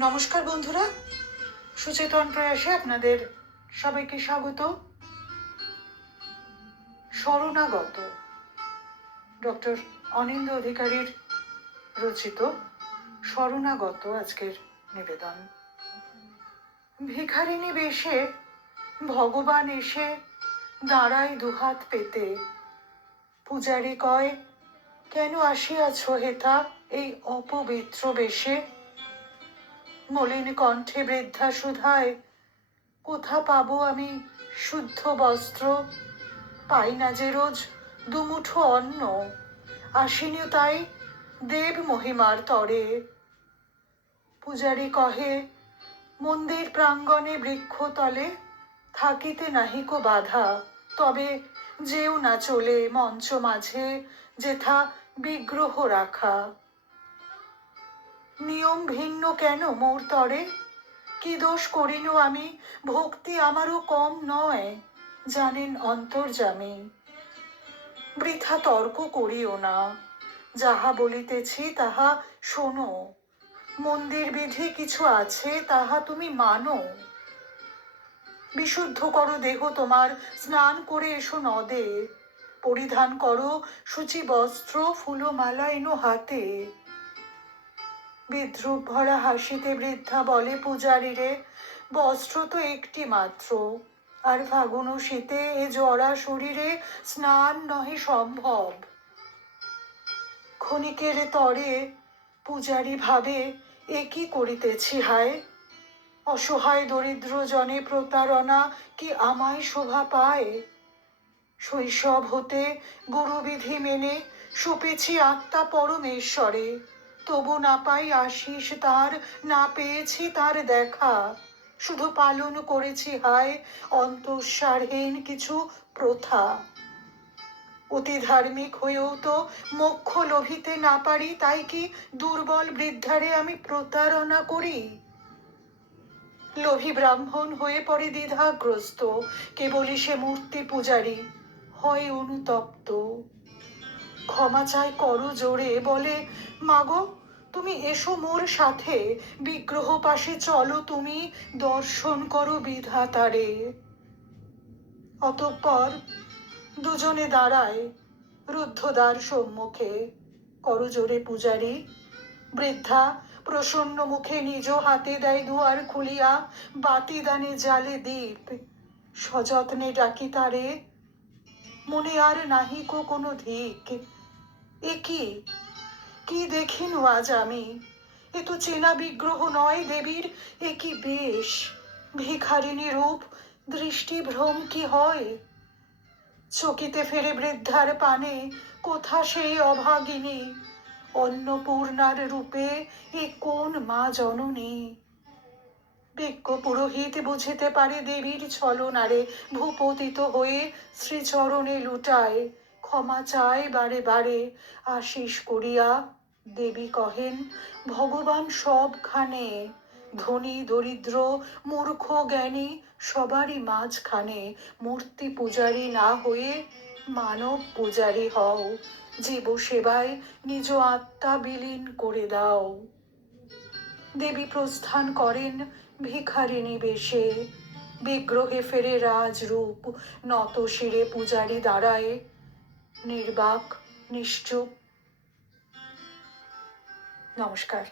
নমস্কার বন্ধুরা, সুচেতন প্রয়াসে আপনাদের সবাইকে স্বাগত। শরণাগত, ডক্টর অনিন্দ অধিকারীর রচিত শরণাগত আজকের নিবেদন। ভিখারিণী বেশে ভগবান এসে দাঁড়ায় দুহাত পেতে। পূজারি কয়, কেন আসিয়াছ হেথা এই অপবিত্র বেশে? মলিন কণ্ঠে বৃদ্ধা সুধায়, কোথা পাবো আমি শুদ্ধ বস্ত্র? পাই না যে রোজ দুমুঠো অন্ন, আসিনি তাই দেব মহিমার তরে। পূজারি কহে, মন্দির প্রাঙ্গণে বৃক্ষতলে থাকিতে নাহিকো বাধা, তবে যেও না চলে মঞ্চ মাঝে যেথা বিগ্রহ রাখা। নিয়ম ভিন্ন কেন মোর তরে? কি দোষ করিনু আমি? ভক্তি আমারও কম নয়, জানেন অন্তর্যামী। বৃথা তর্ক করিও না, যাহা বলিতেছি তাহা শোনো। মন্দির বিধি কিছু আছে, তাহা তুমি মানো। বিশুদ্ধ করো দেহ তোমার, স্নান করে এসো নদে। পরিধান করো সূচি বস্ত্র, ফুলমালা এনো হাতে। বিদ্রুপ ভরা হাসিতে বৃদ্ধা বলে পূজারীরে, বস্ত্র তো একটি মাত্র, আর ফাগুন শীতে এ জরা শরীরে স্নান নহে সম্ভব। ক্ষণিকের তরে পূজারী ভাবে, এ কি করিতেছি হায়? অসহায় দরিদ্র জনে প্রতারণা কি আমায় শোভা পায়? শৈশব হতে গুরুবিধি মেনে সপেছি আত্মা পরমেশ্বরে, তবু না পাই আশিস তার, না পেয়েছি তার দেখা। শুধু পালন করেছি হায় অন্তঃসারহীন কিছু প্রথা। অতি ধার্মিক হয়েও তো মোক্ষ লোভিতে না পারি, তাই কি দুর্বল বৃদ্ধারে আমি প্রতারণা করি? লোভী ব্রাহ্মণ হয়ে পড়ে দ্বিধাগ্রস্ত, কেবলই সে মূর্তি পূজারী হয় অনুতপ্ত। ক্ষমা চায় করো জোরে, বলে, মাগো তুমি এসো মোর সাথে, বিগ্রহ পাশে চলো তুমি, দর্শন করো বিধাতারে। অতঃপর দুজনে দাঁড়ায় রুদ্ধদ্বার সম্মুখে। করজোড়ে পূজারী। বৃদ্ধা প্রসন্ন মুখে নিজ হাতে দেয় দুয়ার খুলিয়া, বাতি দানে জালে দীপ। সযত্নে ডাকি তারে, মনে আর নাহিকো কোনো ধিক। এ কি, কি দেখিনু আজ আমি? এ তো চেনা বিগ্রহ নয় দেবীর, এ কি বেশ? ভিখারিণী রূপ, দৃষ্টি ভ্রম কি হয়? চকিতে ফেরে বৃদ্ধার পানে, কোথা সেই অভাগিনী? অন্নপূর্ণার রূপে এ কোন মা জননী? বিজ্ঞ পুরোহিত বুঝিতে পারে দেবীর ছলনারে, ভূপতিত হয়ে শ্রীচরণে লুটায়, ক্ষমা চায় বারে বারে আশিস করিয়া। দেবী কহেন, ভগবান সবখানে, ধনী দরিদ্র মূর্খ জ্ঞানী সবারই মাঝখানে। মূর্তি পূজারী না হয়ে মানব পূজারী হও, জীব সেবায় নিজ আত্মা বিলীন করে দাও। দেবী প্রস্থান করেন ভিখারিণী বেশে, বিগ্রহে ফেরে রাজরূপ, নত শিরে পূজারী দাঁড়ায় নির্বাক নিশ্চুপ। নমস্কার।